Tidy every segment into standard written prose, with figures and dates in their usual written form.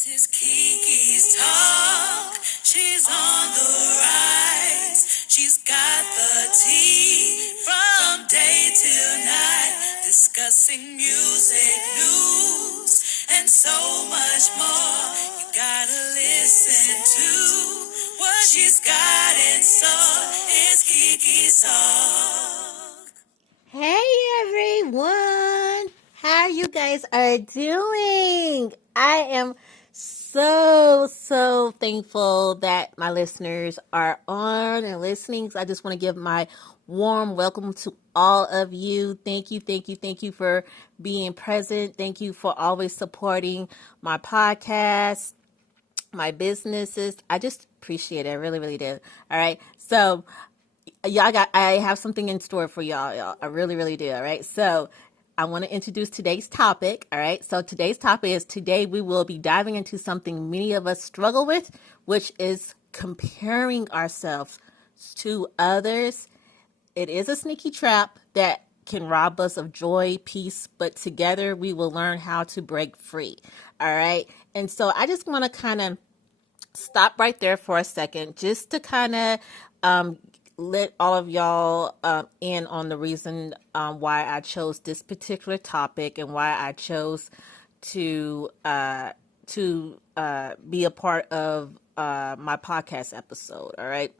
This is Kiki's Talk. She's on the rise. She's got the tea from day till night. Discussing music, news, and so much more. You gotta listen to what she's got in store. It's Kiki's Talk. Hey everyone, how you guys are doing? I am so thankful that my listeners are on and listening. So I just want to give my warm welcome to all of you. Thank you for being present. Thank you for always supporting my podcast, my businesses. I just appreciate it. I really do. All right. So I have something in store for y'all. I really do. All right. So I want to introduce today's topic. All right. So today's topic is today we will be diving into something many of us struggle with, which is comparing ourselves to others. It is a sneaky trap that can rob us of joy, peace, but together we will learn how to break free. All right. And so I just want to kind of stop right there for a second just to kind of let all of y'all in on the reason why I chose this particular topic and why I chose to be a part of my podcast episode. All right.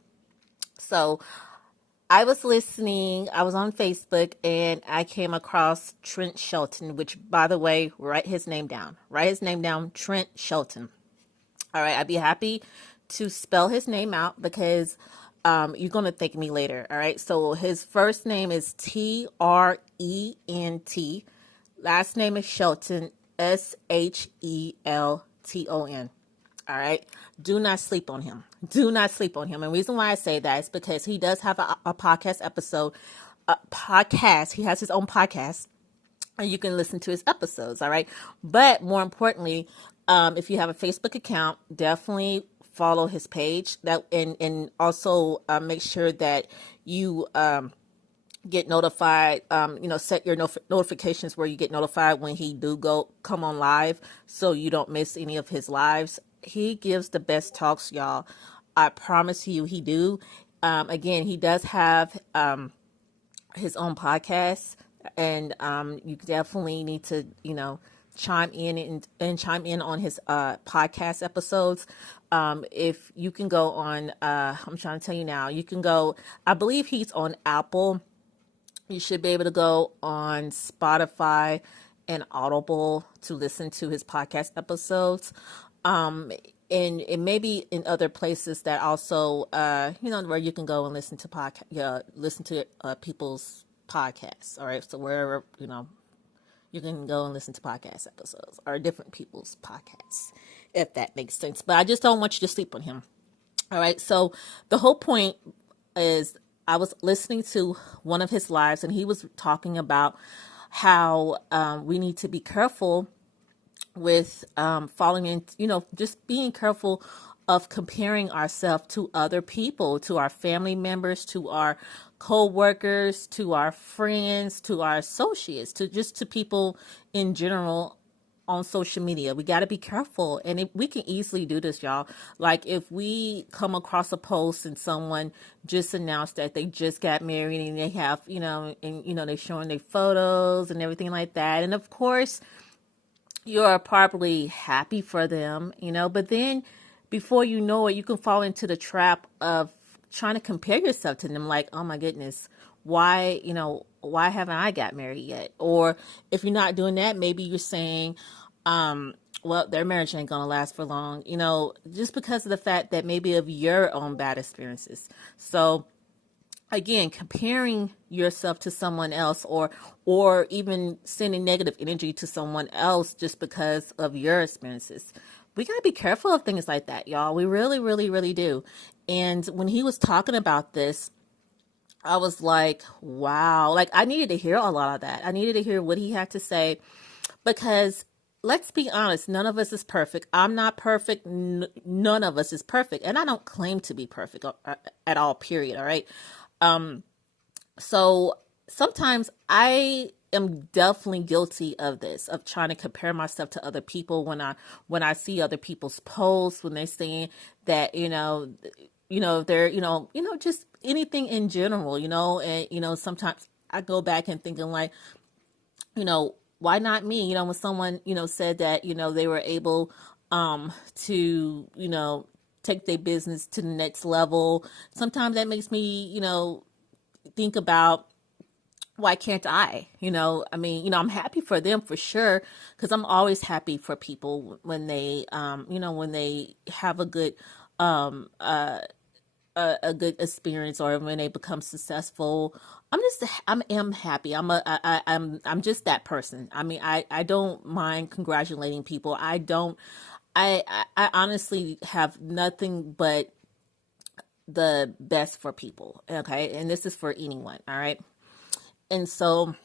So I was on Facebook and I came across Trent Shelton, which, by the way, write his name down, Trent Shelton. All right, I'd be happy to spell his name out because you're going to thank me later. All right, so his first name is Trent. Last name is Shelton, Shelton. All right, do not sleep on him. And the reason why I say that is because he does have a podcast episode. He has his own podcast. And you can listen to his episodes, all right? But more importantly, if you have a Facebook account, definitely follow his page. And also make sure that you get notified. Set your notifications where you get notified when he come on live, so you don't miss any of his lives. He gives the best talks, y'all. I promise you, he do. Again, he does have his own podcast, and you definitely need to chime in on his podcast episodes. If you can go on I'm trying to tell you now, you can go, I believe he's on Apple. You should be able to go on Spotify and Audible to listen to his podcast episodes. And it may be in other places that also, where you can go and listen to people's podcasts. All right. So wherever, you can go and listen to podcast episodes or different people's podcasts, if that makes sense. But I just don't want you to sleep on him. All right. So the whole point is I was listening to one of his lives and he was talking about how we need to be careful with falling in, just being careful of comparing ourselves to other people, to our family members, to our co-workers, to our friends, to our associates, to people in general on social media. We got to be careful. And we can easily do this, y'all. Like if we come across a post and someone just announced that they just got married and they have, they're showing their photos and everything like that. And of course, you're probably happy for them, but then before you know it, you can fall into the trap of trying to compare yourself to them. Like, oh my goodness, why haven't I got married yet? Or if you're not doing that, maybe you're saying, well, their marriage ain't going to last for long, just because of the fact that maybe of your own bad experiences. So again, comparing yourself to someone else or even sending negative energy to someone else just because of your experiences. We got to be careful of things like that, y'all. We really do. And when he was talking about this, I was like, wow, like I needed to hear a lot of that. I needed to hear what he had to say because let's be honest, none of us is perfect. I'm not perfect. None of us is perfect. And I don't claim to be perfect at all, period. All right. So sometimes I am definitely guilty of this, of trying to compare myself to other people when I see other people's posts, when they're saying that, they're, just anything in general, and, sometimes I go back and thinking like, why not me? When someone, said that, they were able, to, take their business to the next level. Sometimes that makes me, think about, why can't I? I'm happy for them for sure, because I'm always happy for people when they, when they have a good, a good experience, or when they become successful. I'm happy. I'm just that person. I don't mind congratulating people. I honestly have nothing but the best for people. Okay. And this is for anyone. All right. And so,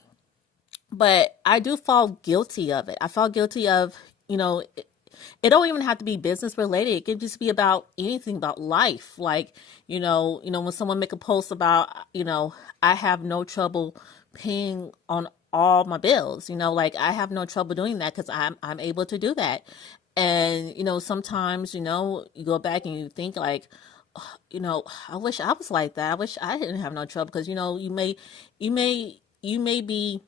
but I do fall guilty of it. I fall guilty of, it don't even have to be business related. It could just be about anything, about life. Like, when someone make a post about, I have no trouble paying on all my bills, like I have no trouble doing that because I'm able to do that. And, sometimes, you go back and you think like, I wish I was like that. I wish I didn't have no trouble because, you may be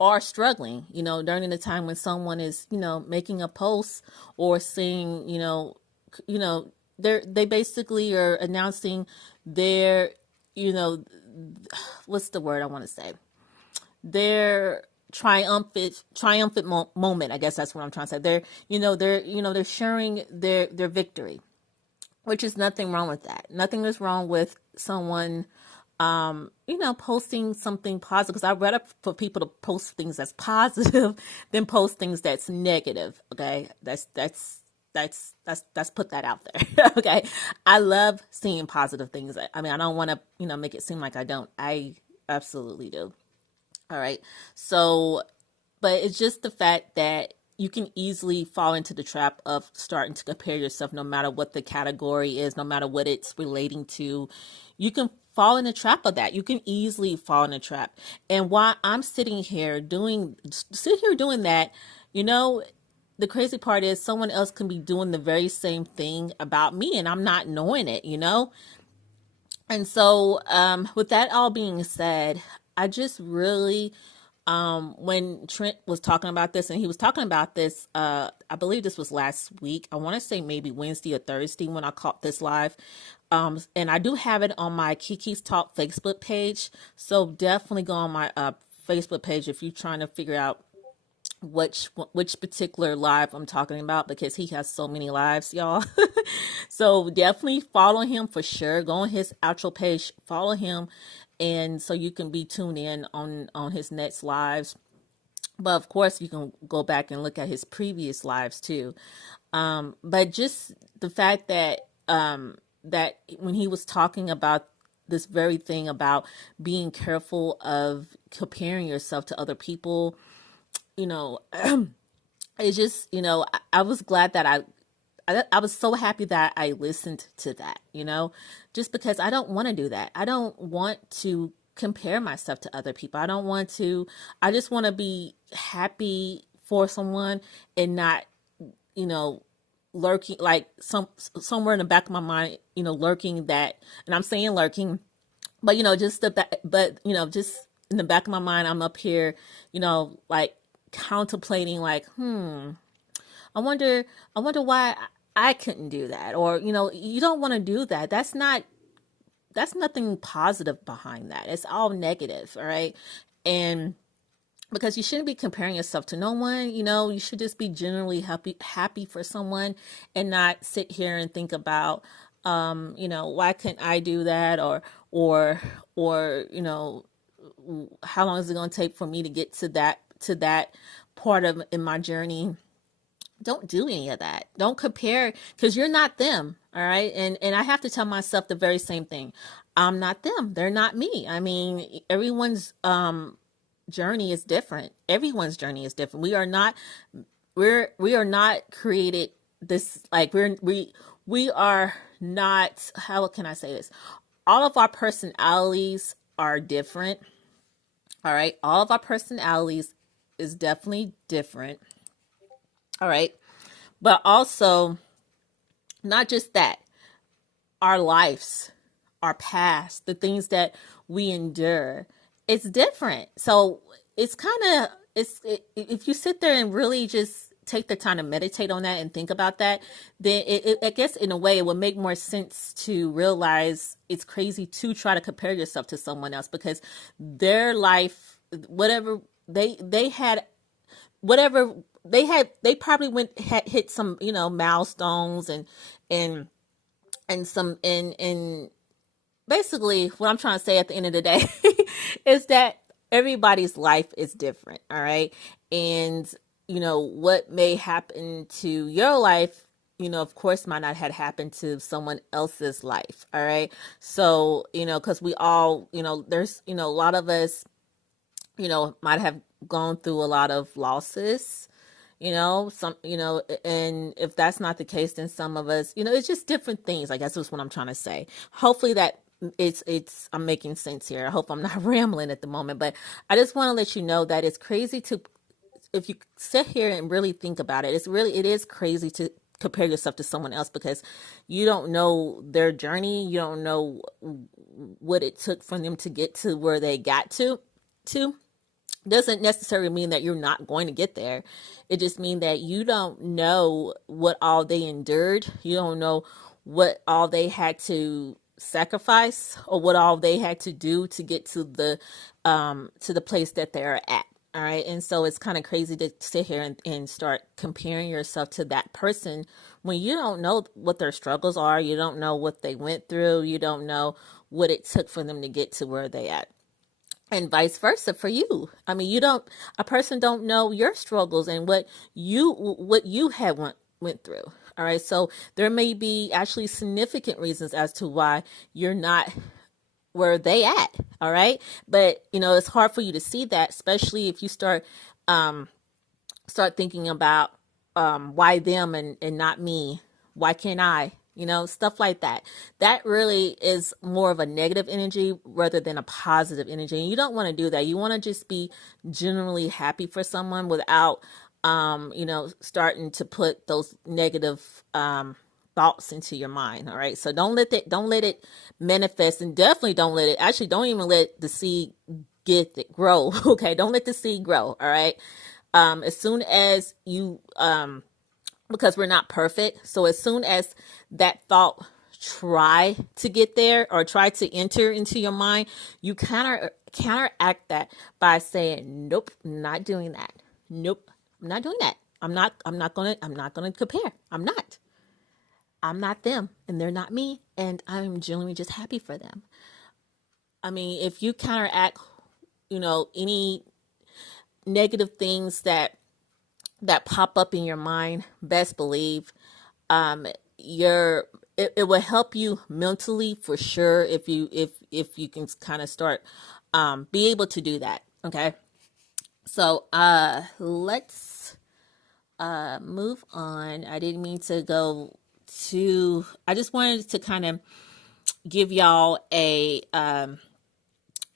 are struggling, during the time when someone is, making a post or saying, they basically are announcing their, you know, what's the word I want to say? Their triumphant moment. I guess that's what I'm trying to say. They're sharing their victory, which is nothing wrong with that. Nothing is wrong with someone posting something positive, because I'd rather for people to post things that's positive than post things that's negative. Okay. That's put that out there. Okay. I love seeing positive things. I don't want to, make it seem like I don't. I absolutely do. All right. So, but it's just the fact that you can easily fall into the trap of starting to compare yourself, no matter what the category is, no matter what it's relating to. You can fall in the trap of that. You can easily fall in the trap. And while I'm sitting here doing that, the crazy part is someone else can be doing the very same thing about me and I'm not knowing it. And so, with that all being said, I just really, when Trent was talking about this, and he was talking about this, I believe this was last week. I want to say maybe Wednesday or Thursday when I caught this live. And I do have it on my Kiki's Talk Facebook page. So definitely go on my Facebook page if you're trying to figure out which particular live I'm talking about, because he has so many lives, y'all. So definitely follow him for sure. Go on his outro page, follow him, and so you can be tuned in on his next lives. But of course, you can go back and look at his previous lives too. But just the fact that that when he was talking about this very thing about being careful of comparing yourself to other people, it's just, I was glad that I was so happy that I listened to that, just because I don't want to do that. I don't want to compare myself to other people. I just want to be happy for someone and not, lurking, like somewhere in the back of my mind, lurking that, and I'm saying lurking, but, just in the back of my mind, I'm up here, like contemplating like, I wonder why I couldn't do that. Or, you don't want to do that. That's nothing positive behind that. It's all negative. All right. And because you shouldn't be comparing yourself to no one, you should just be generally happy for someone and not sit here and think about, why couldn't I do that? Or, how long is it going to take for me to get to that part of in my journey? Don't do any of that. Don't compare, because you're not them. All right. And I have to tell myself the very same thing. I'm not them. They're not me. Everyone's journey is different. Everyone's journey is different. We are not created this, like we are not, how can I say this? All of our personalities are different. All right. All of our personalities is definitely different. All right. But also, not just that, our lives, our past, the things that we endure, it's different. So it's kind of, if you sit there and really just take the time to meditate on that and think about that, then I guess in a way it would make more sense to realize it's crazy to try to compare yourself to someone else, because their life, whatever they had, whatever they probably had hit some, milestones and some and basically what I'm trying to say at the end of the day is that everybody's life is different. All right. And what may happen to your life, of course might not have happened to someone else's life. All right. So because we all, there's a lot of us, might have gone through a lot of losses, and if that's not the case, then some of us, it's just different things. I guess that's what I'm trying to say. Hopefully that I'm making sense here. I hope I'm not rambling at the moment, but I just want to let you know that it's crazy to, if you sit here and really think about it, it is crazy to compare yourself to someone else, because you don't know their journey. You don't know what it took for them to get to where they got to doesn't necessarily mean that you're not going to get there. It just means that you don't know what all they endured. You don't know what all they had to sacrifice, or what all they had to do to get to the place that they're at. All right. And so it's kind of crazy to sit here and start comparing yourself to that person when you don't know what their struggles are. You don't know what they went through. You don't know what it took for them to get to where they at. And vice versa for you. I mean, a person don't know your struggles and what you had went through. All right. So there may be actually significant reasons as to why you're not where they at. All right. But it's hard for you to see that, especially if you start thinking about why them and not me. Why can't I? Stuff like that. That really is more of a negative energy rather than a positive energy. And you don't want to do that. You want to just be generally happy for someone without, starting to put those negative thoughts into your mind. All right. So don't let it manifest, and definitely don't even let the seed grow. Okay. Don't let the seed grow. All right. As soon as you, because we're not perfect. So as soon as that thought try to get there or try to enter into your mind, you counteract that by saying, nope, not doing that. Nope, I'm not doing that. I'm not gonna compare. I'm not them and they're not me. And I'm genuinely just happy for them. I mean, if you counteract, any negative things that pop up in your mind, best believe it will help you mentally for sure if you can kind of start be able to do that. Okay. So let's move on. I didn't mean to go to, I just wanted to kind of give y'all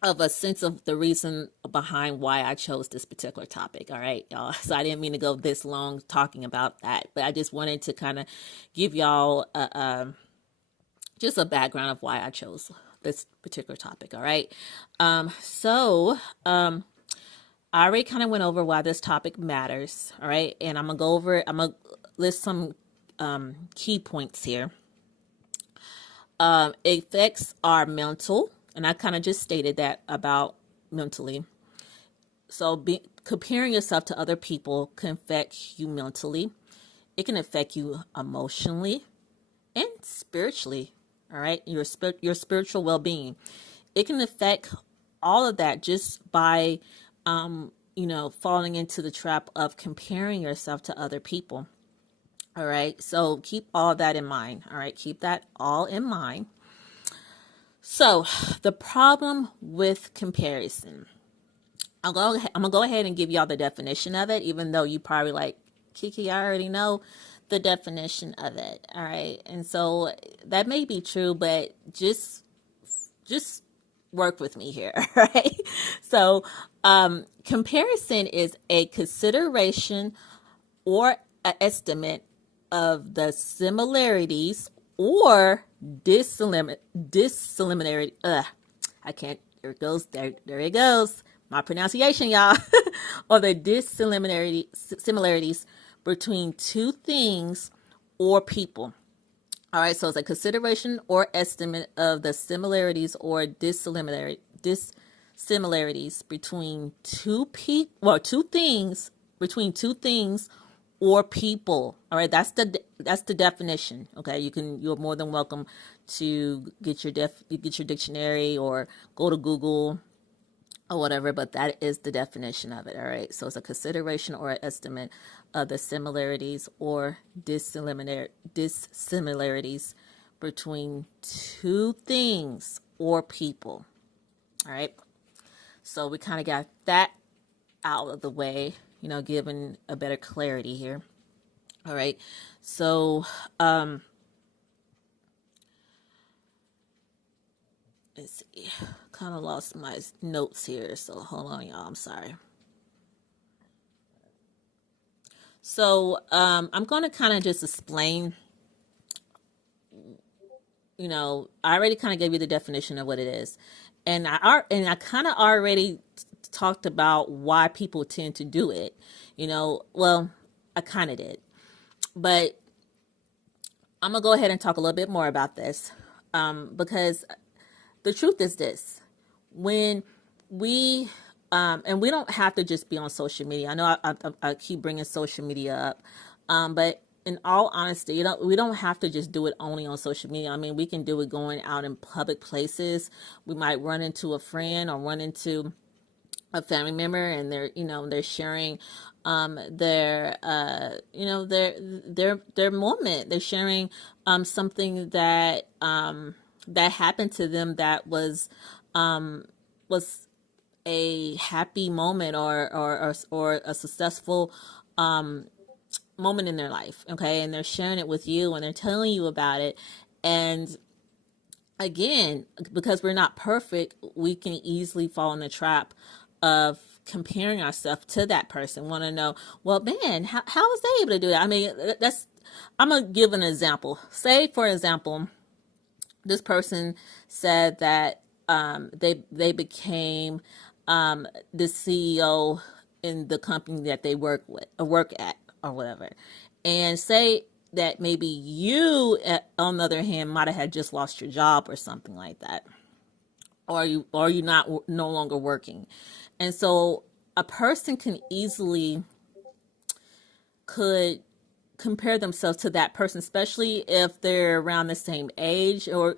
of a sense of the reason behind why I chose this particular topic. All right, y'all. So I didn't mean to go this long talking about that, but I just wanted to kind of give y'all just a background of why I chose this particular topic. All right. I already kind of went over why this topic matters. All right. And I'm going to go over it. I'm going to list some key points here. Effects are mental. And I kind of just stated that about mentally. So comparing yourself to other people can affect you mentally. It can affect you emotionally and spiritually. All right. Your spiritual well-being. It can affect all of that just by, falling into the trap of comparing yourself to other people. All right. So keep all that in mind. All right. Keep that all in mind. So the problem with comparison, I'm going to go ahead and give y'all the definition of it, even though you probably like, Kiki, I already know the definition of it. All right. And so that may be true, but just work with me here, right? So, comparison is a consideration or an estimate of the similarities or dissimilarity. I can't. There it goes. There it goes. My pronunciation, y'all. Or the similarities between two things or people. All right, so it's a consideration or estimate of the similarities or dissimilarities between two things, or people. All right, that's the definition. Okay, you're more than welcome to get your dictionary or go to Google or whatever, but that is the definition of it. All right, so it's a consideration or an estimate of the similarities or dissimilarities between two things or people. All right, so we kind of got that out of the way, giving a better clarity here. All right, so let's see, kind of lost my notes here, so hold on, y'all. I'm sorry. So I'm going to kind of just explain. I already kind of gave you the definition of what it is, and I kind of already talked about why people tend to do it. Well, I kind of did, but I'm gonna go ahead and talk a little bit more about this, because the truth is this: when we and we don't have to just be on social media. I know I keep bringing social media up, but in all honesty, we don't have to just do it only on social media. I mean, we can do it going out in public places. We might run into a friend or run into a family member, and they're sharing their moment. They're sharing something that that happened to them that was a happy moment or a successful moment in their life. Okay, and they're sharing it with you and they're telling you about it. And again, because we're not perfect, we can easily fall in the trap of comparing ourselves to that person. Want to know, well, man, how was they able to do that? I mean, I'm gonna give an example. Say, for example, this person said that they became the CEO in the company that they work at or whatever, and say that maybe you, on the other hand, might have had just lost your job or something like that, or you not no longer working, and so a person can easily could compare themselves to that person, especially if they're around the same age, or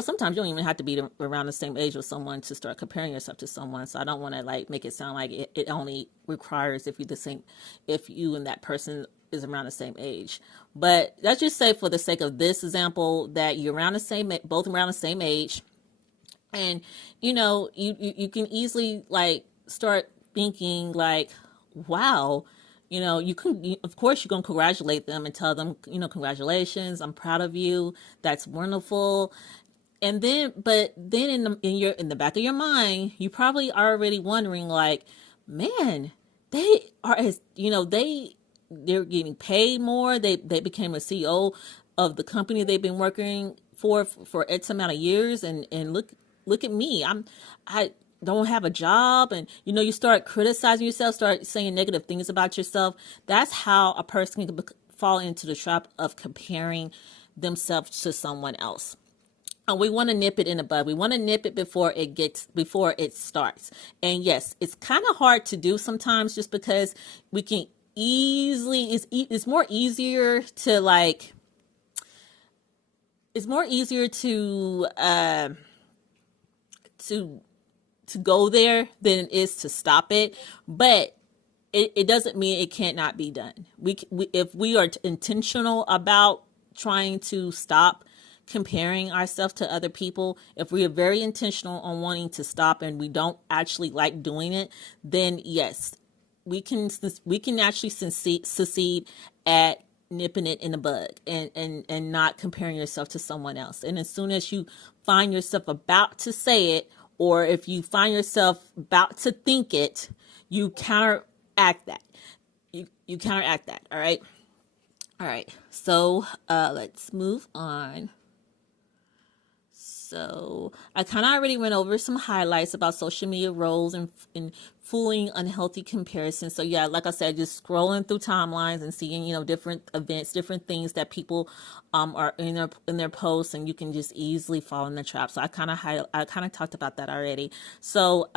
sometimes you don't even have to be around the same age with someone to start comparing yourself to someone. So I don't want to make it sound like it only requires if you and that person is around the same age. But let's just say, for the sake of this example, that you're both around the same age, and you can easily start thinking wow. Of course, you're going to congratulate them and tell them, congratulations, I'm proud of you. That's wonderful. And then, but then in the back of your mind, you probably are already wondering, man, they are, they're getting paid more. They became a CEO of the company they've been working for X amount of years. And look at me. I don't have a job. And, you start criticizing yourself, start saying negative things about yourself. That's how a person can fall into the trap of comparing themselves to someone else. And we want to nip it in the bud. We want to nip it before it starts. And yes, it's kind of hard to do sometimes, just because we can easily, it's more easier to to go there than it is to stop it. But it doesn't mean it can't not be done. If we are intentional about trying to stop comparing ourselves to other people, if we are very intentional on wanting to stop and we don't actually like doing it, then yes, we can actually succeed at nipping it in the bud and not comparing yourself to someone else. And as soon as you find yourself about to say it, or if you find yourself about to think it, you counteract that. You counteract that. All right. All right. So let's move on. So I kind of already went over some highlights about social media roles and fooling unhealthy comparisons. So yeah, like I said, just scrolling through timelines and seeing, different events, different things that people are in their posts, and you can just easily fall in the trap. So I kind of talked about that already. So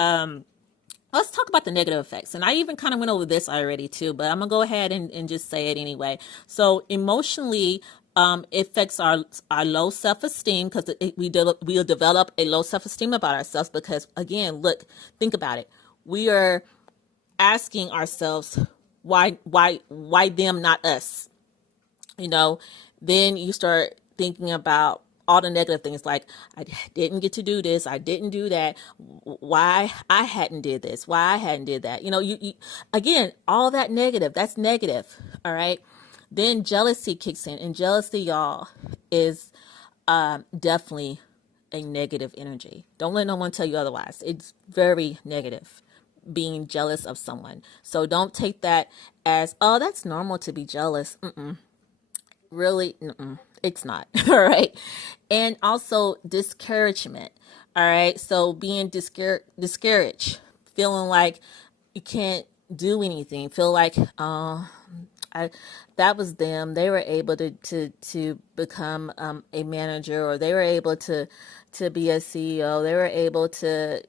let's talk about the negative effects. And I even kind of went over this already too, but I'm gonna go ahead and just say it anyway. So emotionally, it affects our low self-esteem, because we'll develop a low self-esteem about ourselves, because again, look, think about it. We are asking ourselves, why them, not us? Then you start thinking about all the negative things, like, I didn't get to do this, I didn't do that, why I hadn't did this, why I hadn't did that. You again, all that negative, that's negative. All right. Then jealousy kicks in, and jealousy, y'all, is definitely a negative energy. Don't let no one tell you otherwise. It's very negative, being jealous of someone. So don't take that as, oh, that's normal to be jealous. Really, it's not. All right. And also discouragement. All right. So being discouraged, feeling like you can't do anything, feel like, that was them. They were able to become a manager, or they were able to be a CEO. They were able to,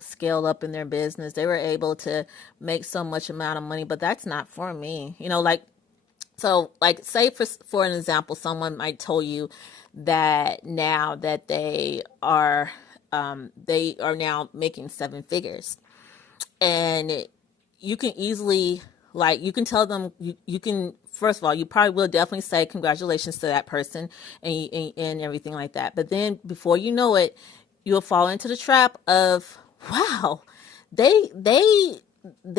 scale up in their business. They were able to make so much amount of money, but that's not for me. So, like, say for an example, someone might tell you that now that they are now making seven figures, and you can easily, like, you can tell them, you can, first of all, you probably will definitely say congratulations to that person, and everything like that. But then before you know it, you'll fall into the trap of, wow, they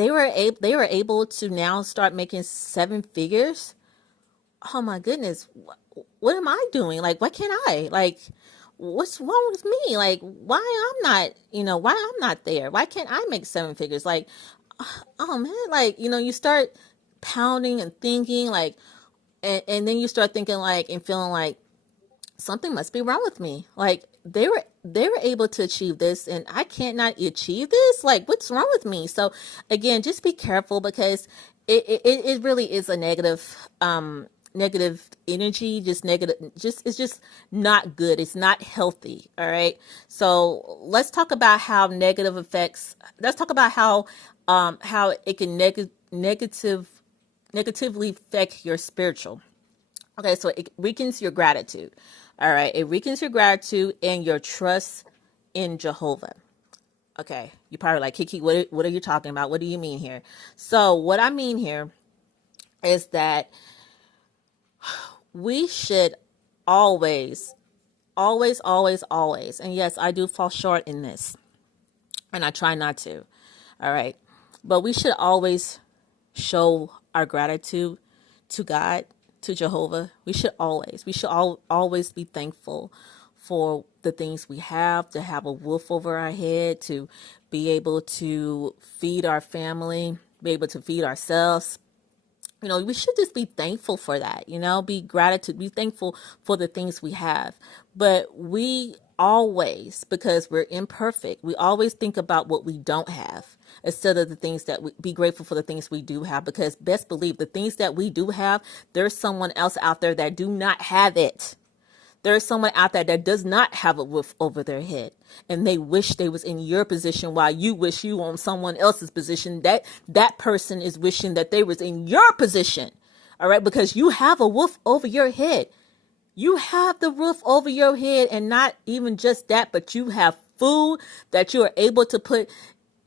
were able to now start making seven figures. Oh my goodness, what am I doing? Like, why can't I? Like, what's wrong with me? Like, why I'm not there? Why can't I make seven figures? Like, oh man, like, you start pounding and thinking, like, and then you start thinking, like, and feeling like something must be wrong with me. Like, they were able to achieve this, and I can't not achieve this. Like, what's wrong with me? So again, just be careful, because it really is a negative energy, just negative, it's just not good. It's not healthy. All right. So let's talk about how let's talk about how it can negatively affect your spiritual. Okay. So it weakens your gratitude. All right. It weakens your gratitude and your trust in Jehovah. Okay. You're probably like, Kiki, what are you talking about? What do you mean here? So what I mean here is that we should always, and yes, I do fall short in this, and I try not to. All right. But we should always show our gratitude to God, to Jehovah. We should always be thankful for the things we have, to have a roof over our head, to be able to feed our family, be able to feed ourselves. We should just be thankful for that, be thankful for the things we have. But we always, because we're imperfect, we always think about what we don't have instead of the things that be grateful for the things we do have, because best believe the things that we do have, there's someone else out there that do not have it. There's someone out there that does not have a roof over their head, and they wish they was in your position, while you wish you on someone else's position. That person is wishing that they was in your position. All right. Because you have a roof over your head. You have the roof over your head, and not even just that, but you have food that you are able to put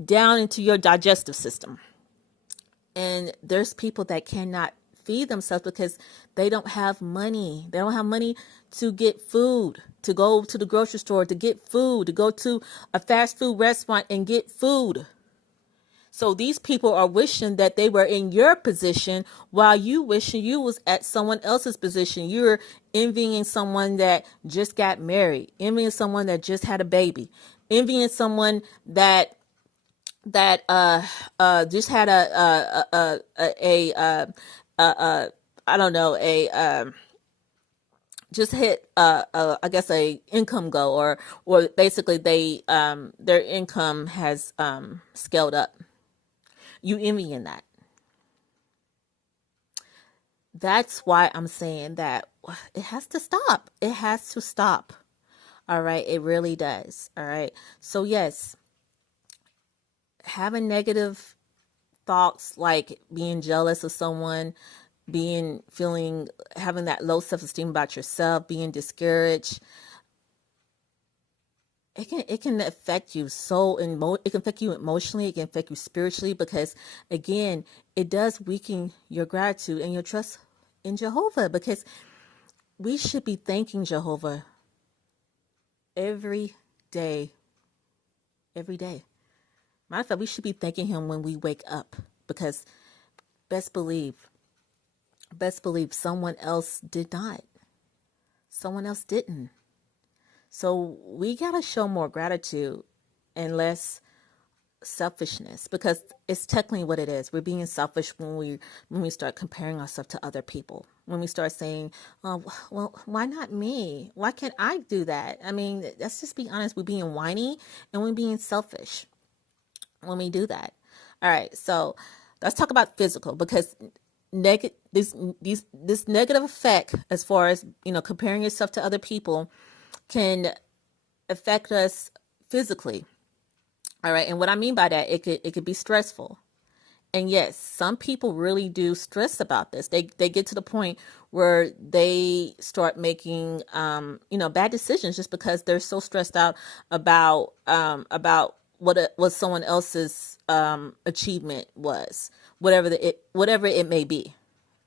down into your digestive system. And there's people that cannot feed themselves because they don't have money. They don't have money to get food, to go to the grocery store, to get food, to go to a fast food restaurant and get food. So these people are wishing that they were in your position, while you wishing you was at someone else's position. You're envying someone that just got married, envying someone that just had a baby, envying someone that just had a I don't know, just hit I guess a income goal, or basically they their income has scaled up. You envying that. That's why I'm saying that it has to stop. It has to stop. All right, it really does. All right. So yes, having negative thoughts like being jealous of someone, being feeling having that low self-esteem about yourself, being discouraged, it can affect you it can affect you emotionally, it can affect you spiritually, because again, it does weaken your gratitude and your trust in Jehovah, because we should be thanking Jehovah every day, every day. Matter of fact, we should be thanking him when we wake up, because best believe, someone else did not. Someone else didn't. So we got to show more gratitude and less selfishness, because it's technically what it is. We're being selfish when we start comparing ourselves to other people. When we start saying, "Oh, well, why not me? Why can't I do that?" I mean, let's just be honest. We're being whiny and we're being selfish when we do that. All right, so let's talk about physical, because this negative effect, as far as comparing yourself to other people, can affect us physically. All right, and what I mean by that, it could be stressful. And yes, some people really do stress about this. They get to the point where they start making bad decisions just because they're so stressed out about what someone else's achievement was, whatever it may be.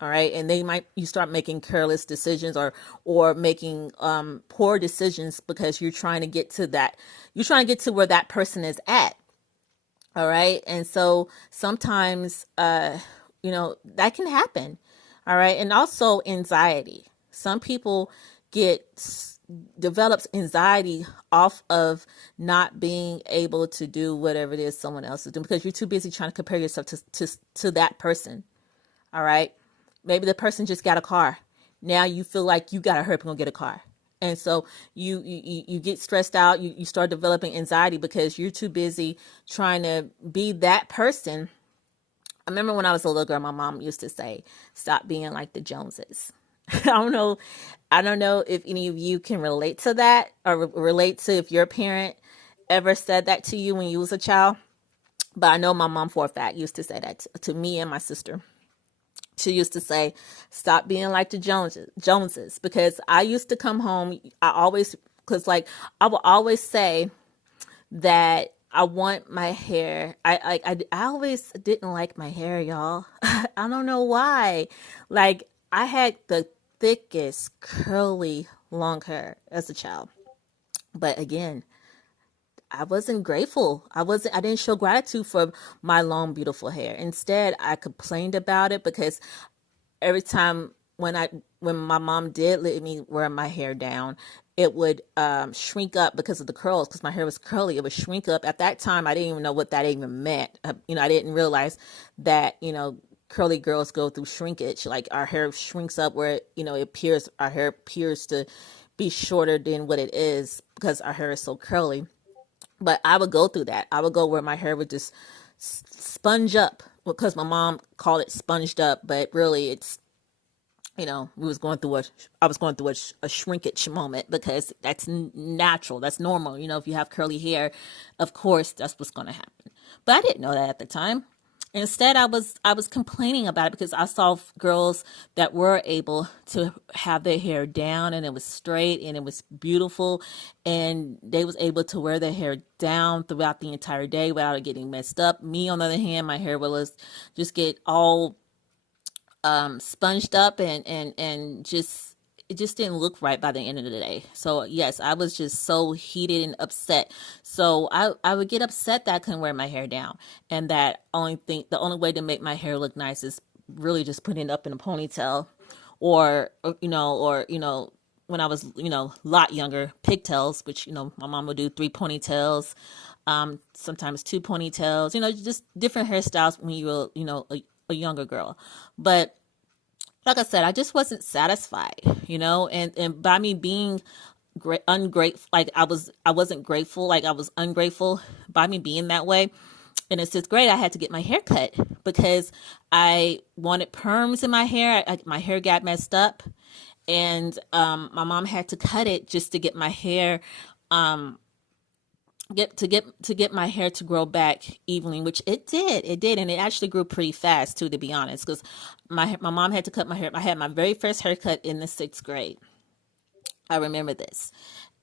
All right, and you start making careless decisions, or making poor decisions, because you're trying to get to where that person is at. All right. And so sometimes, that can happen. All right. And also anxiety. Some people develops anxiety off of not being able to do whatever it is someone else is doing, because you're too busy trying to compare yourself to that person. All right. Maybe the person just got a car. Now you feel like you got to hurry up and go get a car. And so you get stressed out. You start developing anxiety because you're too busy trying to be that person. I remember when I was a little girl, my mom used to say, "Stop being like the Joneses." I don't know if any of you can relate to that, or relate to if your parent ever said that to you when you was a child. But I know my mom for a fact used to say that to me and my sister. She used to say, "Stop being like the Joneses," because I used to come home. I will always say that I want my hair. I always didn't like my hair, y'all. I don't know why. Like, I had the thickest curly long hair as a child, but again, I wasn't grateful. I didn't show gratitude for my long, beautiful hair. Instead, I complained about it, because every time when my mom did let me wear my hair down, it would shrink up because of the curls, because my hair was curly. It would shrink up. At that time, I didn't even know what that even meant. I didn't realize that curly girls go through shrinkage. Like, our hair shrinks up where our hair appears to be shorter than what it is, because our hair is so curly. But I would go through that. I would go where my hair would just sponge up, because my mom called it sponged up, but really it's, I was going through a shrinkage moment, because that's natural. That's normal. If you have curly hair, of course, that's what's going to happen. But I didn't know that at the time. Instead, I was complaining about it, because I saw girls that were able to have their hair down, and it was straight and it was beautiful, and they was able to wear their hair down throughout the entire day without it getting messed up. Me, on the other hand, my hair was just get all sponged up, and just, it just didn't look right by the end of the day. So yes, I was just so heated and upset. So I would get upset that I couldn't wear my hair down, and the only way to make my hair look nice is really just putting it up in a ponytail, or when I was, a lot younger, pigtails, which, my mom would do 3 ponytails, sometimes 2 ponytails, just different hairstyles when you were, a younger girl. But like I said, I just wasn't satisfied, and by me being ungrateful, like I wasn't grateful, like I was ungrateful by me being that way. In the 6th grade, I had to get my hair cut because I wanted perms in my hair. My hair got messed up, and my mom had to cut it just to get my hair, get my hair to grow back evenly, which it did, and it actually grew pretty fast too, to be honest, because my mom had to cut my hair. I had my very first haircut in the 6th grade. I remember this,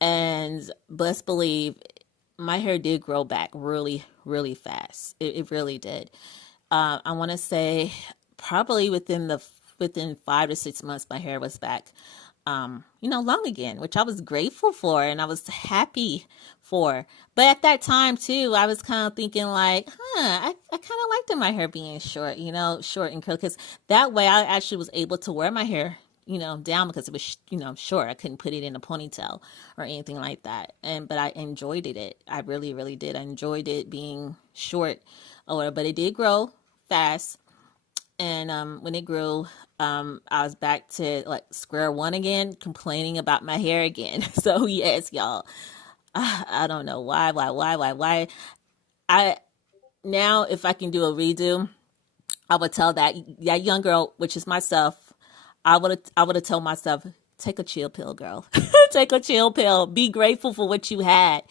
and best believe my hair did grow back really, really fast. It really did. I want to say probably within 5 to 6 months, my hair was back, long again, which I was grateful for and I was happy for. But at that time too, I was kind of thinking like, I kind of liked my hair being short, short and curly, because that way I actually was able to wear my hair, down, because it was, short. I couldn't put it in a ponytail or anything like that. But I enjoyed it. I really, really did. I enjoyed it being short or whatever, but it did grow fast. And when it grew, I was back to like square one again, complaining about my hair again. So yes, y'all, I don't know why. I Now, if I can do a redo, I would tell that young girl, which is myself, I would have told myself, take a chill pill, girl. Take a chill pill. Be grateful for what you had.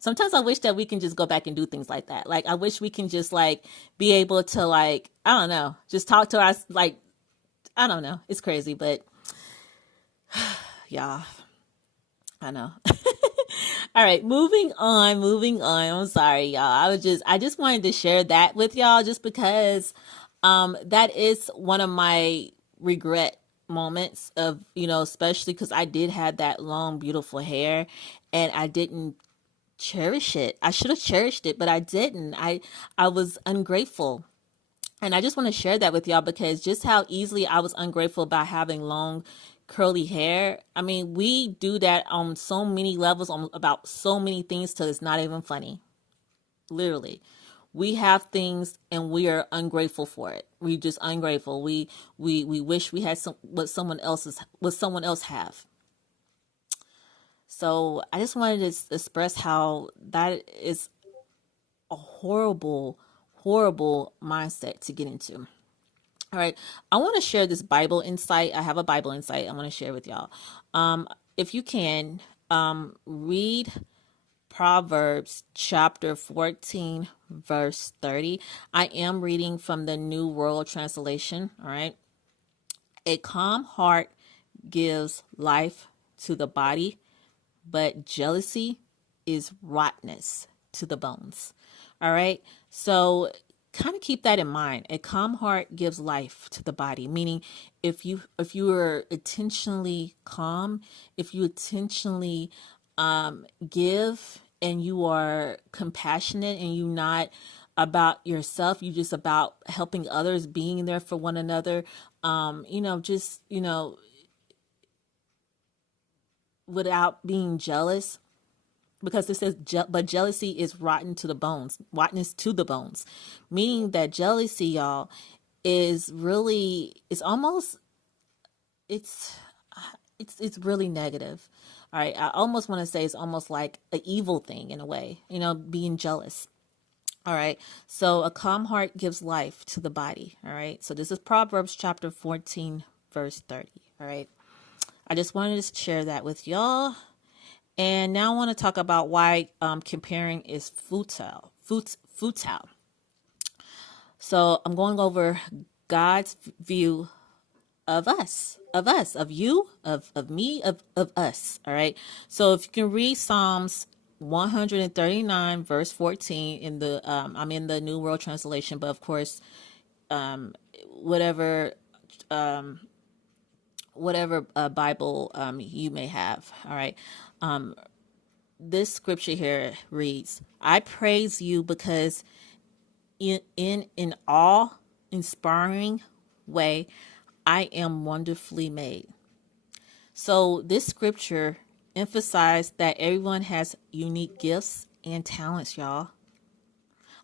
Sometimes I wish that we can just go back and do things like that. Like, I wish we can just like be able to, like, I don't know, just talk to us. Like, I don't know. It's crazy, but y'all, I know. All right, moving on. I'm sorry, y'all. I just wanted to share that with y'all, just because that is one of my regret moments of, especially because I did have that long, beautiful hair and I didn't cherish it. I should have cherished it, but I didn't. I was ungrateful. And I just want to share that with y'all, because just how easily I was ungrateful about having long, curly hair. I mean, we do that on so many levels, on about so many things, till it's not even funny. Literally. We have things and we are ungrateful for it. We just ungrateful. We wish we had what someone else have. So I just wanted to express how that is a horrible, horrible mindset to get into. All right. I want to share this Bible insight. I have a Bible insight I want to share with y'all. If you can, read Proverbs chapter 14, verse 30. I am reading from the New World Translation. All right. A calm heart gives life to the body, but jealousy is rottenness to the bones. All right. So kind of keep that in mind. A calm heart gives life to the body, meaning if you are intentionally calm, if you intentionally give, and you are compassionate, and you not about yourself, you just about helping others, being there for one another, just without being jealous, because it says, but jealousy is rottenness to the bones, meaning that jealousy, y'all, is really, it's it's really negative. All right, I almost want to say it's almost like an evil thing in a way, being jealous. All right, so a calm heart gives life to the body. All right, so this is Proverbs chapter 14, verse 30. All right, I just wanted to share that with y'all. And now I want to talk about why comparing is futile. Futile. So I'm going over God's view of you, of me, of us. All right. So if you can read Psalms 139, verse 14 in the, I'm in the New World Translation, but of course, whatever, Bible you may have. All right. This scripture here reads, I praise you because in an awe-inspiring way, I am wonderfully made. So this scripture emphasized that everyone has unique gifts and talents, y'all.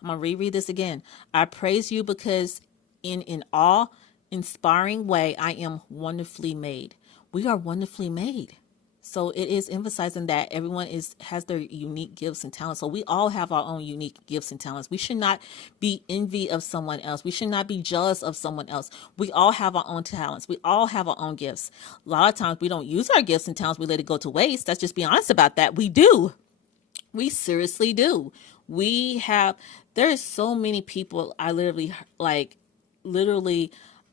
I'm going to reread this again. I praise you because in an awe-inspiring way, I am wonderfully made. We are wonderfully made. So it is emphasizing that everyone has their unique gifts and talents. So we all have our own unique gifts and talents. We should not be envy of someone else. We should not be jealous of someone else. We all have our own talents. We all have our own gifts. A lot of times we don't use our gifts and talents. We let it go to waste. Let's just be honest about that. We do. We seriously do. There is so many people I literally,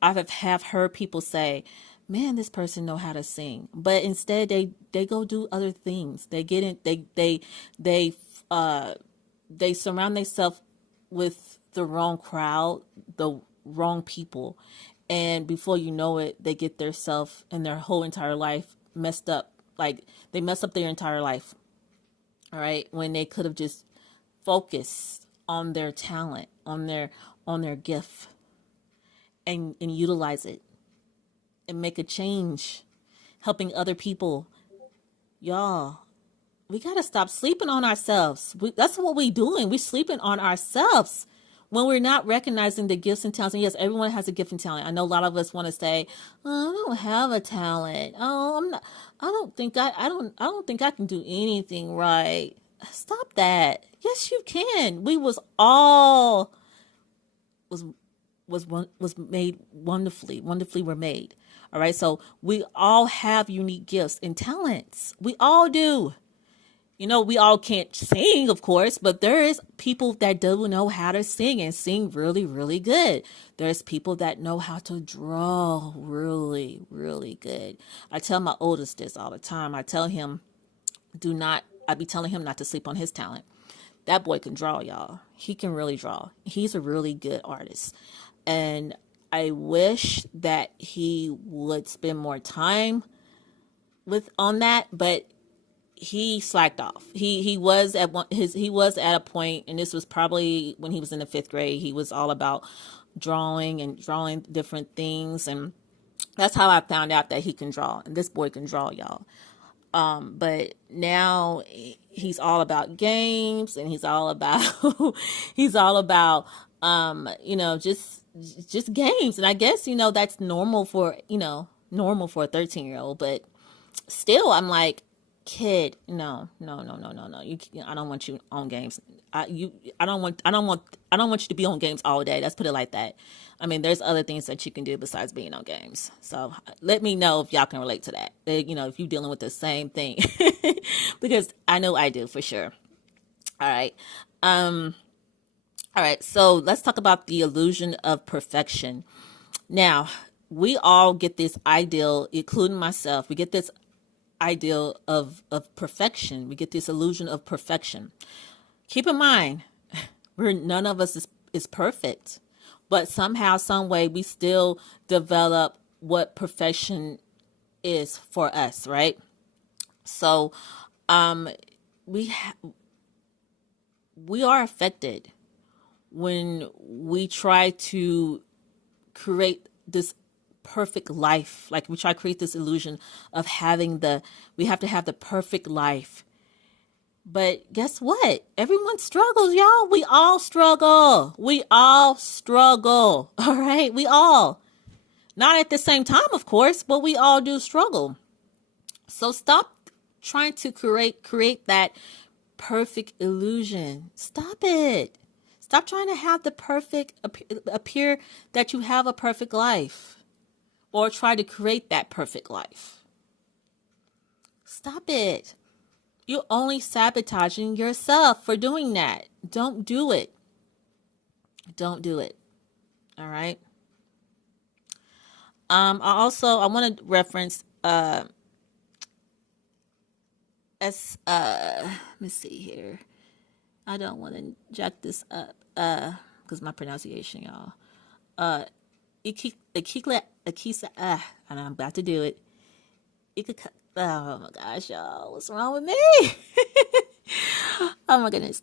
I have heard people say, man, this person know how to sing. But instead they go do other things. They get in, they surround themselves with the wrong crowd, the wrong people. And before you know it, they get their self and their whole entire life messed up. Like they mess up their entire life. All right, when they could have just focused on their talent, on their gift, and utilize it and make a change, helping other people. Y'all, we gotta stop sleeping on ourselves. That's what we doing. We sleeping on ourselves when we're not recognizing the gifts and talents. And yes, everyone has a gift and talent. I know a lot of us want to say, oh, I don't have a talent. Oh, I'm not. I don't think I can do anything right. Stop that. Yes, you can. We was all was made wonderfully. Wonderfully were made. All right. So we all have unique gifts and talents. We all do. You know, we all can't sing, of course, but there is people that do know how to sing and sing really, really good. There's people that know how to draw really, really good. I tell my oldest this all the time. I be telling him not to sleep on his talent. That boy can draw, y'all. He can really draw. He's a really good artist. And I wish that he would spend more time on that, but he slacked off. He was at a point, and this was probably when he was in the 5th grade. He was all about drawing different things, and that's how I found out that he can draw. And this boy can draw, y'all. But now he's all about games, and he's all about just games. And I guess that's normal for a 13-year-old, but still, I'm like, kid, no. I don't want you on games. I don't want you to be on games all day. Let's put it like that. I mean, there's other things that you can do besides being on games. So let me know if y'all can relate to that. If you're dealing with the same thing, because I know I do for sure. All right. All right. So let's talk about the illusion of perfection. Now, we all get this ideal, including myself. We get this ideal of perfection. We get this illusion of perfection. Keep in mind, none of us is perfect, but somehow, some way, we still develop what perfection is for us, right? So, we are affected when we try to create this perfect life. Like we try to create this illusion of we have to have the perfect life. But guess what? Everyone struggles, y'all. We all struggle. All right. We all. Not at the same time, of course, but we all do struggle. So stop trying to create that perfect illusion. Stop it. Stop trying to have the perfect appear that you have a perfect life, or try to create that perfect life. Stop it. You're only sabotaging yourself for doing that. Don't do it. Don't do it. All right. I want to reference let me see here. I don't want to jack this up because my pronunciation, y'all. Akisa, and I'm about to do it. Oh my gosh, y'all, what's wrong with me? Oh my goodness.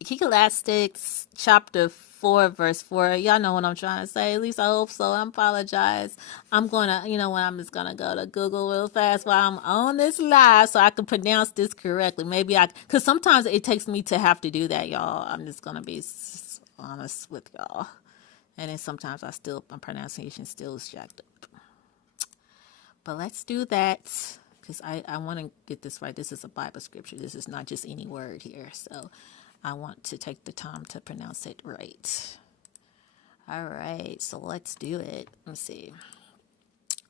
Ecclesiastes chapter 4, verse 4. Y'all know what I'm trying to say. At least I hope so. I apologize. I'm going to, I'm just going to go to Google real fast while I'm on this live so I can pronounce this correctly. Because sometimes it takes me to have to do that, y'all. I'm just going to be honest with y'all. And then sometimes my pronunciation still is jacked up. But let's do that because I want to get this right. This is a Bible scripture. This is not just any word here. So I want to take the time to pronounce it right. All right, so let's do it. Let's see.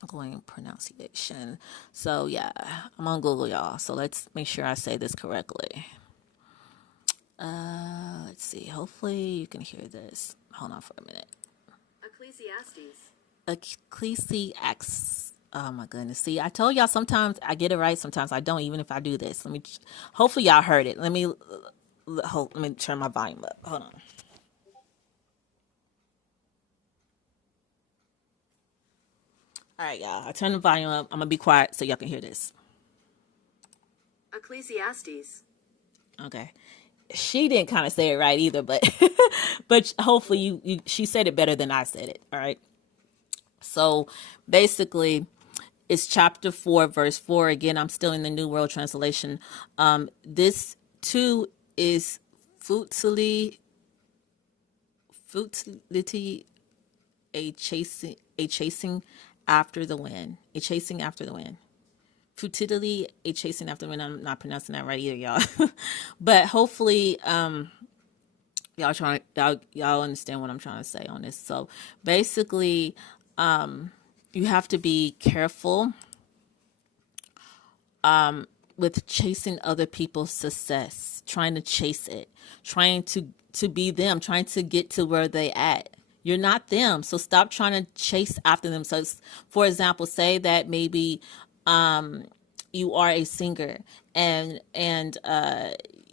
I'm going pronunciation. So yeah, I'm on Google, y'all. So let's make sure I say this correctly. Let's see. Hopefully you can hear this. Hold on for a minute. Ecclesiastes. Oh my goodness. See, I told y'all sometimes I get it right, sometimes I don't, even if I do this. Hopefully y'all heard it. Let me turn my volume up. Hold on. All right, y'all. I turned the volume up. I'm going to be quiet so y'all can hear this. Ecclesiastes. Okay. She didn't kind of say it right either, but but hopefully she said it better than I said it. All right. So basically, it's chapter 4, verse 4. Again, I'm still in the New World Translation. This too is futility, a chasing after the wind. A chasing after the wind. Futility, a chasing after the wind. I'm not pronouncing that right either, y'all. But hopefully, y'all understand what I'm trying to say on this. So basically, you have to be careful with chasing other people's success, trying to chase it, trying to be them, trying to get to where they at. You're not them, so stop trying to chase after them. So, for example, say that maybe you are a singer and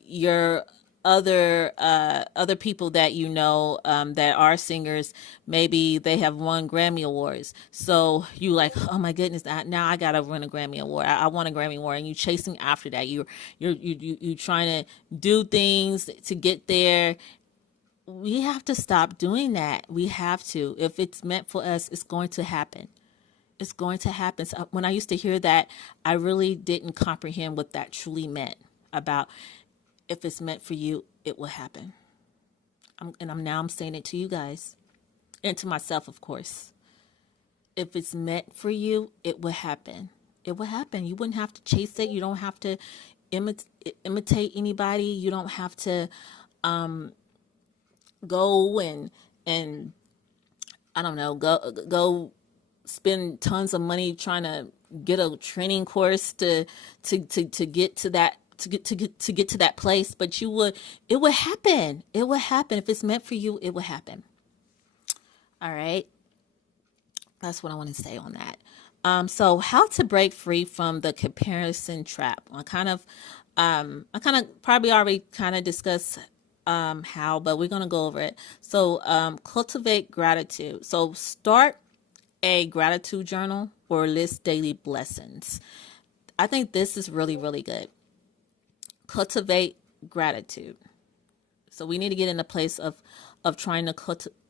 your other people that that are singers, maybe they have won Grammy Awards. So you like, oh my goodness, now I gotta win a Grammy Award. I want a Grammy Award, and you chasing after that. You trying to do things to get there. We have to stop doing that. We have to. If it's meant for us, it's going to happen. It's going to happen. So when I used to hear that, I really didn't comprehend what that truly meant about if it's meant for you, it will happen. I'm saying it to you guys and to myself, of course. If it's meant for you, it will happen. It will happen. You wouldn't have to chase it. You don't have to imitate anybody. You don't have to go and I don't know, go spend tons of money trying to get a training course to get to that to get to that place. But it would happen. It will happen. If it's meant for you, it will happen. All right. That's what I want to say on that. So how to break free from the comparison trap. I kind of probably already kind of discussed how, but we're going to go over it. So cultivate gratitude. So start a gratitude journal or list daily blessings. I think this is really, really good. Cultivate gratitude. So we need to get in a place of trying to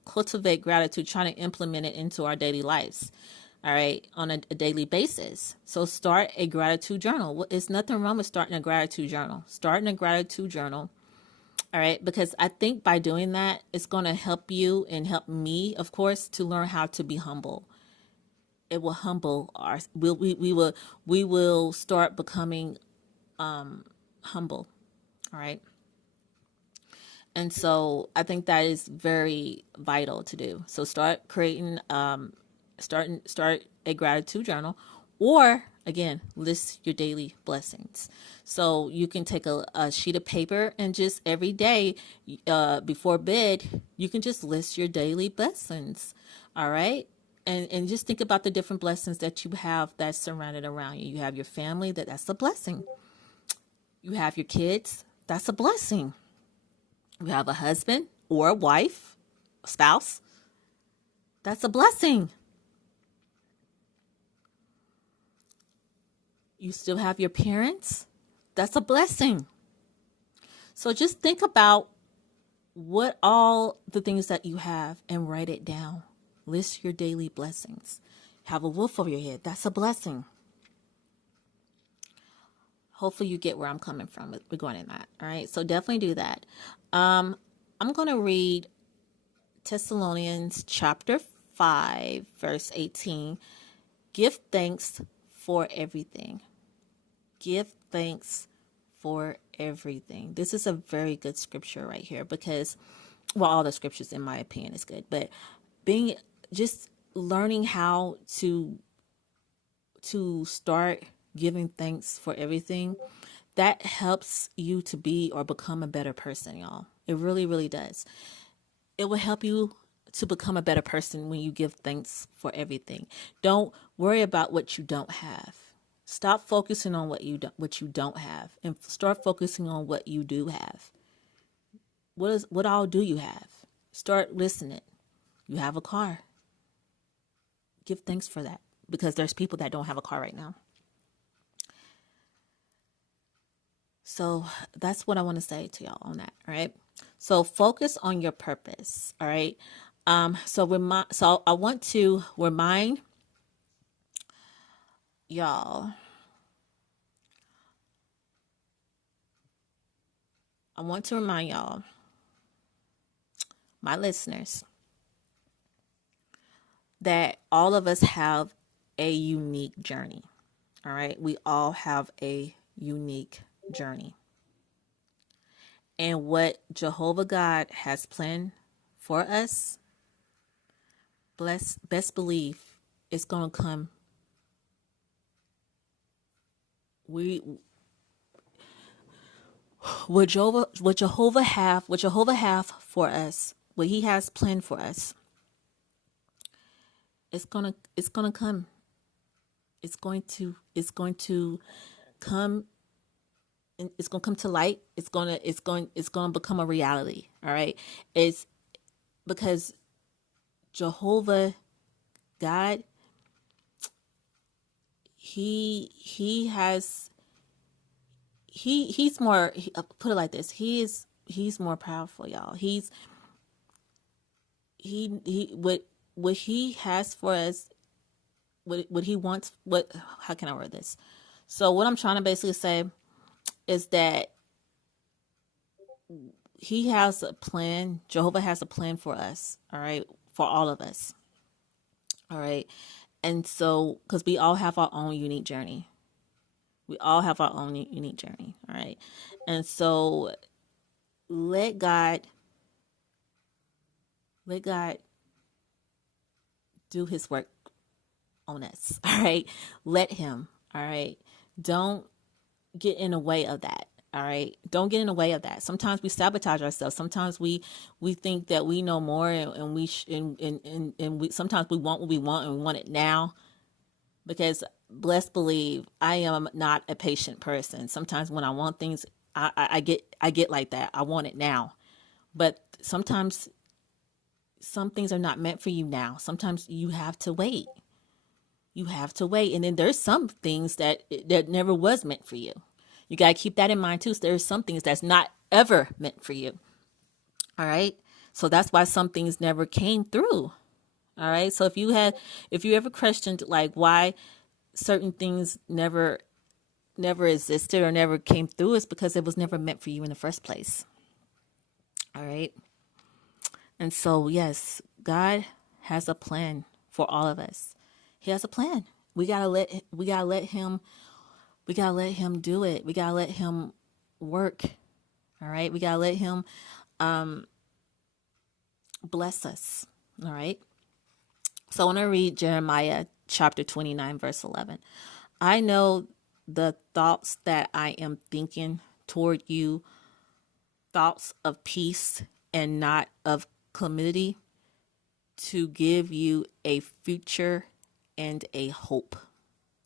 cultivate gratitude, trying to implement it into our daily lives. All right, on a daily basis. So start a gratitude journal. There's nothing wrong with starting a gratitude journal. Starting a gratitude journal. All right, because I think by doing that, it's going to help you and help me, of course, to learn how to be humble. It will humble we will start becoming humble. All right. And so I think that is very vital to do. So start creating, start a gratitude journal, or again, list your daily blessings. So you can take a sheet of paper and just every day before bed, you can just list your daily blessings. All right. And just think about the different blessings that you have that's surrounded around you. You have your family, that's a blessing. You have your kids, that's a blessing. You have a husband or a wife, a spouse, that's a blessing. You still have your parents, that's a blessing. So just think about what all the things that you have and write it down. List your daily blessings. Have a roof over your head. That's a blessing. Hopefully you get where I'm coming from regarding that. All right. So definitely do that. I'm going to read Thessalonians chapter 5, verse 18. Give thanks for everything. Give thanks for everything. This is a very good scripture right here because, well, all the scriptures in my opinion is good, but being just learning how to start giving thanks for everything, that helps you to be or become a better person, y'all. It really, really does. It will help you to become a better person when you give thanks for everything. Don't worry about what you don't have. Stop focusing on what you don't have and start focusing on what you do have. What all do you have? Start listening. You have a car. Give thanks for that because there's people that don't have a car right now. So that's what I want to say to y'all on that. All right. So focus on your purpose. All right. So I want to remind y'all. I want to remind y'all, my listeners, that all of us have a unique journey. All right. We all have a unique journey. And what Jehovah God has planned for us, best believe it's going to come. What Jehovah have for us, what he has planned for us, it's gonna come. It's going to come, and it's going to come to light. It's going to become a reality. All right. It's because Jehovah God, he has he's more, put it like this, he's more powerful, y'all. He what he has for us, what he wants, what how can I word this? So what I'm trying to basically say is that he has a plan. Jehovah has a plan for us, all right, for all of us, all right. And so, because we all have our own unique journey, we all have our own unique journey, all right. And so, let God, let God do His work on us, all right. Let Him, all right. Don't get in the way of that. All right. Don't get in the way of that. Sometimes we sabotage ourselves. Sometimes we think that we know more, and we sometimes we want what we want, and we want it now. Because bless believe, I am not a patient person. Sometimes when I want things, I get like that. I want it now. But sometimes some things are not meant for you now. Sometimes you have to wait. You have to wait. And then there's some things that never was meant for you. You got to keep that in mind too. So there's some things that's not ever meant for you. All right. So that's why some things never came through. All right. So if you ever questioned like why certain things never existed or never came through, it's because it was never meant for you in the first place. All right. And so, yes, God has a plan for all of us. He has a plan. We gotta let him do it. We gotta let him work. All right. We gotta let him bless us. All right. So I want to read Jeremiah chapter 29, verse 11. I know the thoughts that I am thinking toward you, thoughts of peace and not of calamity, to give you a future and a hope.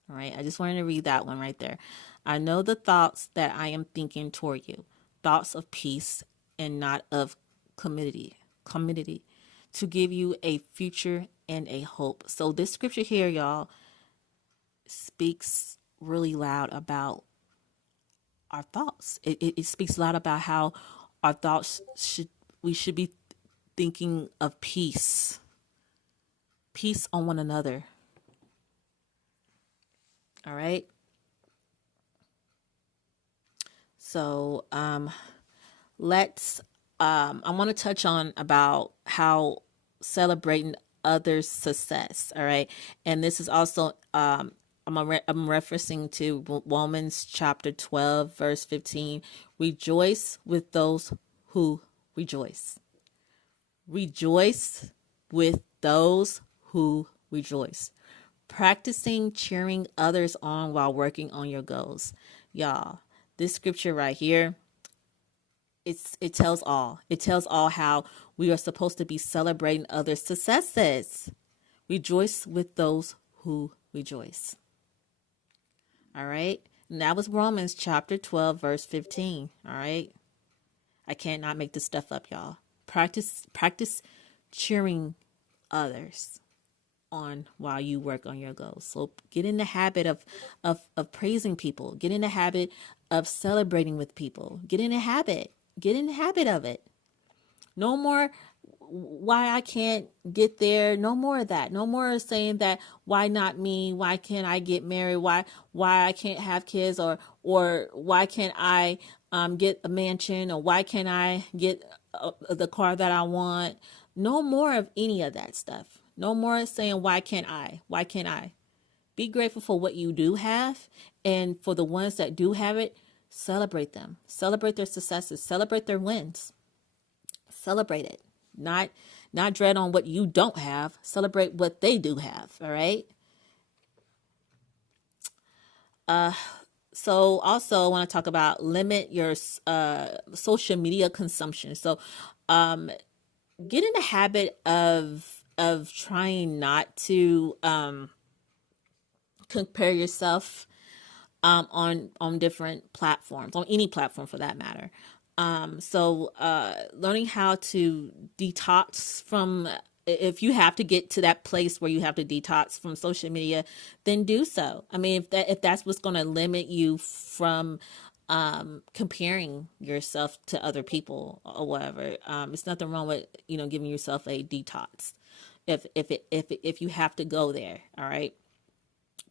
All right. I just wanted to read that one right there. I know the thoughts that I am thinking toward you, thoughts of peace and not of calamity, to give you a future and a hope. So this scripture here, y'all, speaks really loud about our thoughts. It speaks loud about how our thoughts we should be thinking of peace, peace on one another. All right. So let's I want to touch on about how celebrating others' success. All right, and this is also I'm referencing to Romans chapter 12 verse 15. Rejoice with those who rejoice. Rejoice with those who rejoice. Practicing cheering others on while working on your goals. Y'all, this scripture right here, it tells all. It tells all how we are supposed to be celebrating others' successes. Rejoice with those who rejoice. All right. And that was Romans chapter 12, verse 15. All right. I cannot make this stuff up, y'all. Practice cheering others on while you work on your goals. So get in the habit of praising people. Get in the habit of celebrating with people. Get in the habit. Get in the habit of it. No more why I can't get there. No more of that. No more saying that why not me? Why can't I get married? Why I can't have kids, or why can't I get a mansion, or why can't I get the car that I want? No more of any of that stuff. No more saying why can't I? Why can't I? Be grateful for what you do have, and for the ones that do have it, celebrate them. Celebrate their successes. Celebrate their wins. Celebrate it. Not dread on what you don't have. Celebrate what they do have. All right. So also I want to talk about limit your social media consumption. So get in the habit of trying not to compare yourself on different platforms, on any platform for that matter. So learning how to detox from, if you have to get to that place where you have to detox from social media, then do so. I mean, if that's what's going to limit you from comparing yourself to other people or whatever, it's nothing wrong with giving yourself a detox if you have to go there. All right.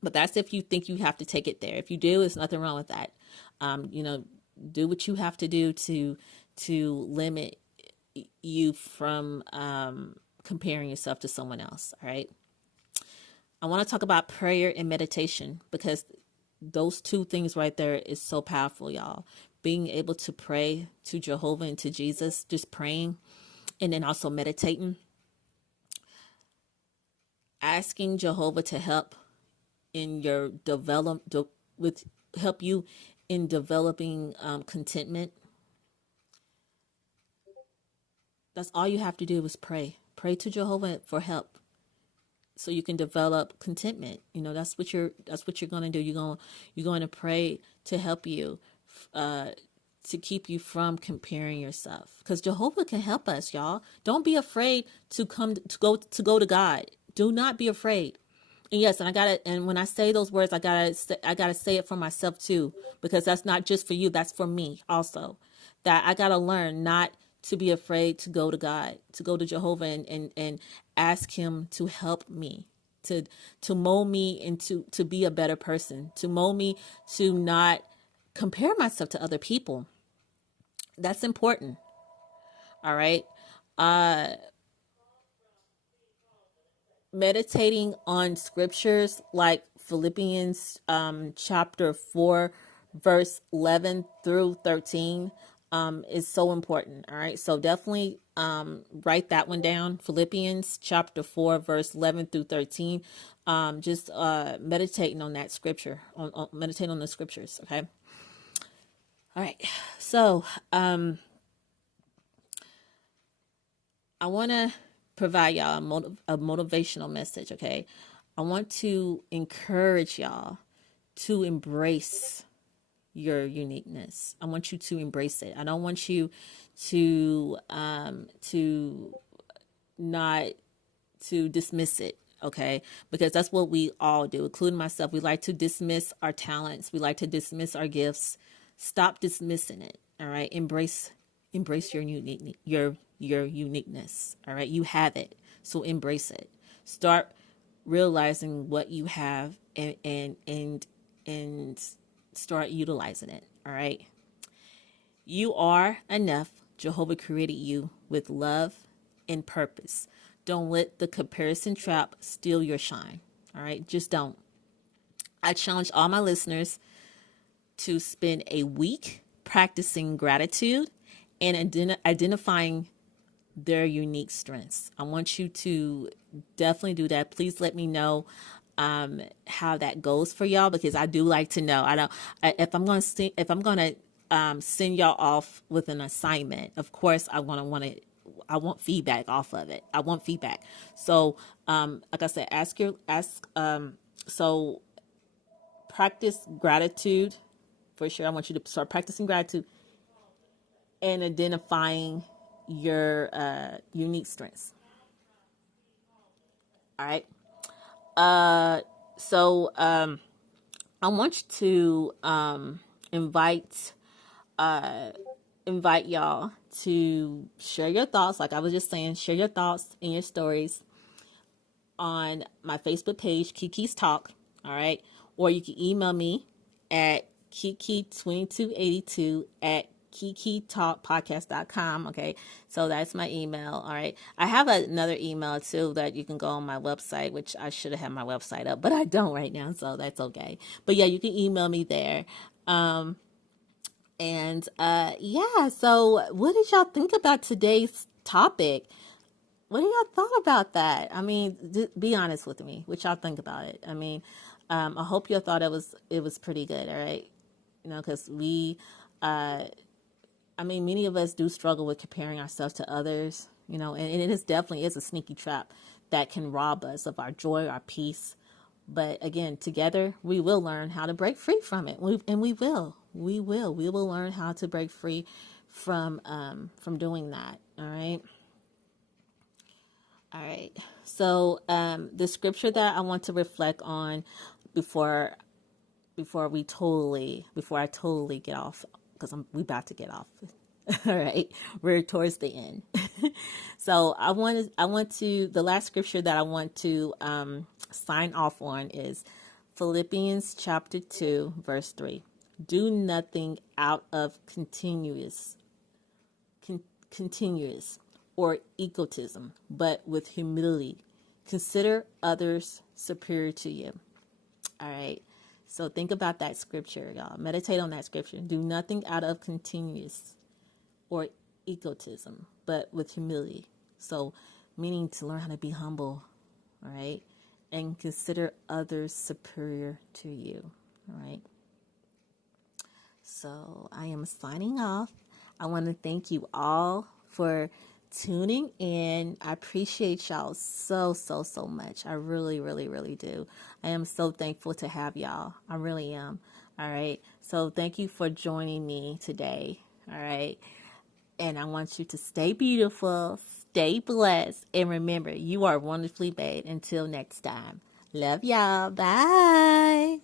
But that's if you think you have to take it there. If you do, it's nothing wrong with that. Do what you have to do to limit you from comparing yourself to someone else. All right. I want to talk about prayer and meditation, because those two things right there is so powerful, y'all. Being able to pray to Jehovah and to Jesus, just praying, and then also meditating, asking Jehovah to help in your help you in developing contentment. That's all you have to do is pray. Pray to Jehovah for help, so you can develop contentment. That's what you're going to do. You're going to pray to help you, to keep you from comparing yourself, because Jehovah can help us, y'all. Don't be afraid to go to God. Do not be afraid. And yes, and when I say those words, I gotta say it for myself too, because that's not just for you, that's for me also. That I gotta learn not to be afraid to go to God, to go to Jehovah and ask him to help me, to mold me into to be a better person, to mold me to not compare myself to other people. That's important. All right. Meditating on scriptures like Philippians chapter 4 verse 11 through 13 is so important. All right, so definitely write that one down. Philippians chapter 4 verse 11 through 13. Just meditating on that scripture, on meditating on the scriptures. Okay. All right, so I want to provide y'all a motivational message. Okay, I want to encourage y'all to embrace your uniqueness. I want you to embrace it. I don't want you to not to dismiss it. Okay, because that's what we all do, including myself. We like to dismiss our talents. We like to dismiss our gifts. Stop dismissing it. All right, embrace your your uniqueness. All right. You have it. So embrace it. Start realizing what you have and start utilizing it. All right. You are enough. Jehovah created you with love and purpose. Don't let the comparison trap steal your shine. All right. Just don't. I challenge all my listeners to spend a week practicing gratitude and identifying their unique strengths. I want you to definitely do that. Please let me know how that goes for y'all, because I do like to know. I don't if I'm going to send y'all off with an assignment. Of course, I want feedback off of it. I want feedback. So, like I said, so practice gratitude for sure. I want you to start practicing gratitude and identifying your unique strengths. All right. So I want you to invite y'all to share your thoughts. Like I was just saying, share your thoughts in your stories on my Facebook page, Kiki's Talk. All right. Or you can email me at Kiki2282 at kikitalkpodcast.com. Okay. So that's my email. All right. I have another email too that you can go on my website, which I should have had my website up, but I don't right now. So that's okay. But yeah, you can email me there. Yeah, so what did y'all think about today's topic? What do y'all thought about that? I mean, be honest with me. What y'all think about it? I mean, I hope y'all thought it was pretty good. All right, because many of us do struggle with comparing ourselves to others. And it is definitely is a sneaky trap that can rob us of our joy, our peace. But again, together we will learn how to break free from it, we will learn how to break free from doing that. All right. All right. So the scripture that I want to reflect on before I totally get off, because we about to get off. All right, we're towards the end. So the last scripture that I want to sign off on is Philippians chapter 2, verse 3. Do nothing out of continuous or egotism, but with humility. Consider others superior to you. All right. So think about that scripture, y'all. Meditate on that scripture. Do nothing out of continuous or egotism, but with humility. So meaning to learn how to be humble. All right. And consider others superior to you. All right. So I am signing off. I want to thank you all for tuning in. I appreciate y'all so much. I really, really, really do. I am so thankful to have y'all. I really am. All right. So thank you for joining me today. All right. And I want you to stay beautiful, stay blessed, and remember, you are wonderfully made. Until next time. Love y'all. Bye.